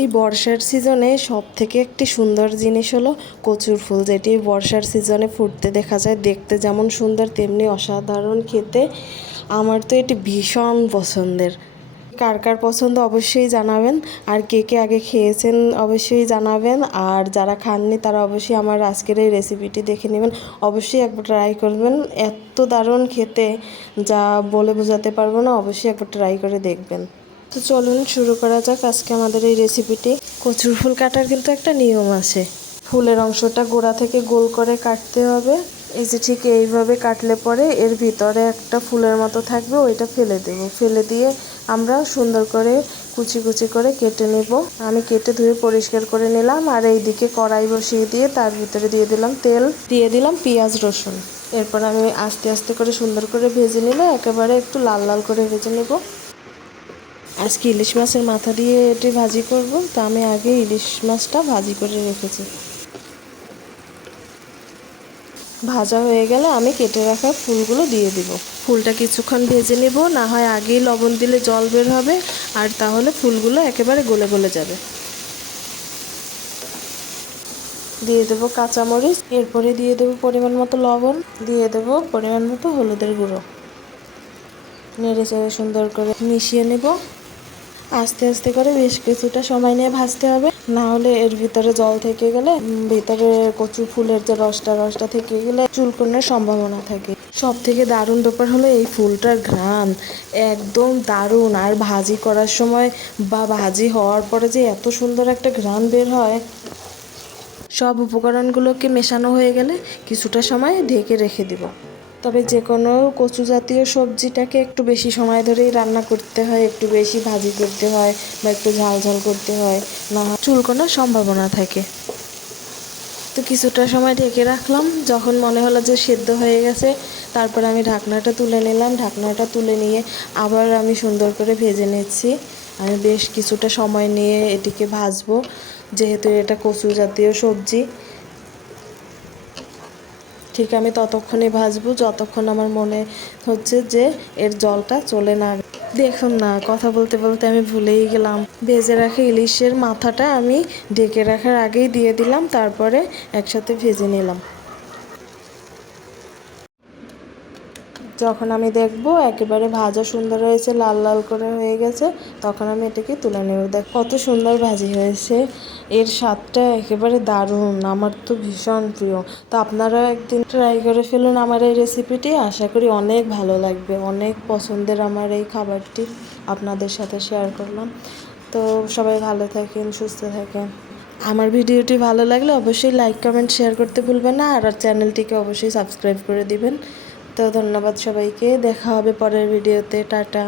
এই বর্ষার সিজনে সবথেকে একটি সুন্দর জিনিস হলো কচুর ফুল, যেটি বর্ষার সিজনে ফুটতে দেখা যায়। দেখতে যেমন সুন্দর তেমনি অসাধারণ খেতে। আমার তো এটি ভীষণ পছন্দের। কার কার পছন্দ অবশ্যই জানাবেন, আর কে কে আগে খেয়েছেন অবশ্যই জানাবেন, আর যারা খাননি তারা অবশ্যই আমার আজকের এই রেসিপিটি দেখে নেবেন। অবশ্যই একবার ট্রাই করবেন, এত দারুণ খেতে যা বলে বোঝাতে পারবো না। অবশ্যই একবার ট্রাই করে দেখবেন। তো চলুন শুরু করা যাক আজকে আমাদের এই রেসিপিটি। কচুর ফুল কাটার কিন্তু একটা নিয়ম আছে। ফুলের অংশটা গোড়া থেকে গোল করে কাটতে হবে। এই যে ঠিক এইভাবে কাটলে পরে এর ভিতরে একটা ফুলের মতো থাকবে, ওইটা ফেলে দেব। ফেলে দিয়ে আমরা সুন্দর করে কুচি কুচি করে কেটে নেব। আমি কেটে ধুয়ে পরিষ্কার করে নিলাম। আর এইদিকে কড়াই বসিয়ে দিয়ে তার ভিতরে দিয়ে দিলাম তেল, দিয়ে দিলাম পেঁয়াজ রসুন। এরপর আমি আস্তে আস্তে করে সুন্দর করে ভেজে নিলে একেবারে একটু লাল লাল করে ভেজে নেব। আজকে ইলিশ মাছের মাথা দিয়ে এটি ভাজি করব, তো আমি আগে ইলিশ মাছটা ভাজি করে রেখেছি। ভাজা হয়ে গেলে আমি কেটে রাখা ফুলগুলো দিয়ে দিব। ফুলটা কিছুক্ষণ ভেজে নেব, না হয় আগেই লবণ দিলে জল বের হবে, আর তাহলে ফুলগুলো একেবারে গলে গলে যাবে। দিয়ে দেবো কাঁচামরিচ, এরপরে দিয়ে দেবো পরিমাণ মতো লবণ, দিয়ে দেবো পরিমাণ মতো হলুদের গুঁড়ো। নেড়ে চেড়ে সুন্দর করে মিশিয়ে নেব। আস্তে আস্তে করে বেশ কিছুটা সময় নিয়ে ভাজতে হবে, না হলে এর ভিতরে জল থেকে গেলে ভিতরে কচু ফুলের যে রসটা থেকে গেলে চুলকুনের সম্ভাবনা থাকে। সব থেকে দারুণ ব্যাপার হলো এই ফুলটার ঘ্রাণ একদম দারুণ। আর ভাজি করার সময় বা ভাজি হওয়ার পরে যে এত সুন্দর একটা ঘ্রাণ বের হয়। সব উপকরণগুলোকে মেশানো হয়ে গেলে কিছুটা সময় ঢেকে রেখে দিব। তবে যে কোনো কচু জাতীয় সবজিটাকে একটু বেশি সময় ধরেই রান্না করতে হয়, একটু বেশি ভাজি করতে হয় বা একটু ঝাল ঝাল করতে হয়, না চুলকোনার সম্ভাবনা থাকে। তো কিছুটা সময় ঢেকে রাখলাম, যখন মনে হলো যে সেদ্ধ হয়ে গেছে তারপর আমি ঢাকনাটা তুলে নিলাম। ঢাকনাটা তুলে নিয়ে আবার আমি সুন্দর করে ভেজে নিচ্ছি। আমি বেশ কিছুটা সময় নিয়ে এটিকে ভাজবো, যেহেতু এটা কচু জাতীয় সবজি। ঠিক আমি ততক্ষণে ভাজবো যতক্ষণ আমার মনে হচ্ছে যে এর জলটা চলে না। দেখুন না, কথা বলতে বলতে আমি ভুলেই গেলাম, ভেজে রাখা ইলিশের মাথাটা আমি ঢেকে রাখার আগেই দিয়ে দিলাম, তারপরে একসাথে ভেজে নিলাম। যখন আমি দেখব একেবারে ভাজা সুন্দর হয়েছে, লাল লাল করে হয়ে গেছে, তখন আমি এটাকে তুলে নেব। দেখ কত সুন্দর ভাজি হয়েছে, এর স্বাদটা একেবারে দারুণ। আমার তো ভীষণ প্রিয়। তো আপনারা একদিন ট্রাই করে ফেলুন আমার এই রেসিপিটি। আশা করি অনেক ভালো লাগবে। অনেক পছন্দের আমার এই খাবারটি আপনাদের সাথে শেয়ার করলাম। তো সবাই ভালো থাকেন, সুস্থ থাকেন। আমার ভিডিওটি ভালো লাগলে অবশ্যই লাইক কমেন্ট শেয়ার করতে ভুলবেন না, আর চ্যানেলটিকে অবশ্যই সাবস্ক্রাইব করে দিবেন। তো ধন্যবাদ সবাইকে, দেখা হবে পরের ভিডিওতে। টাটা।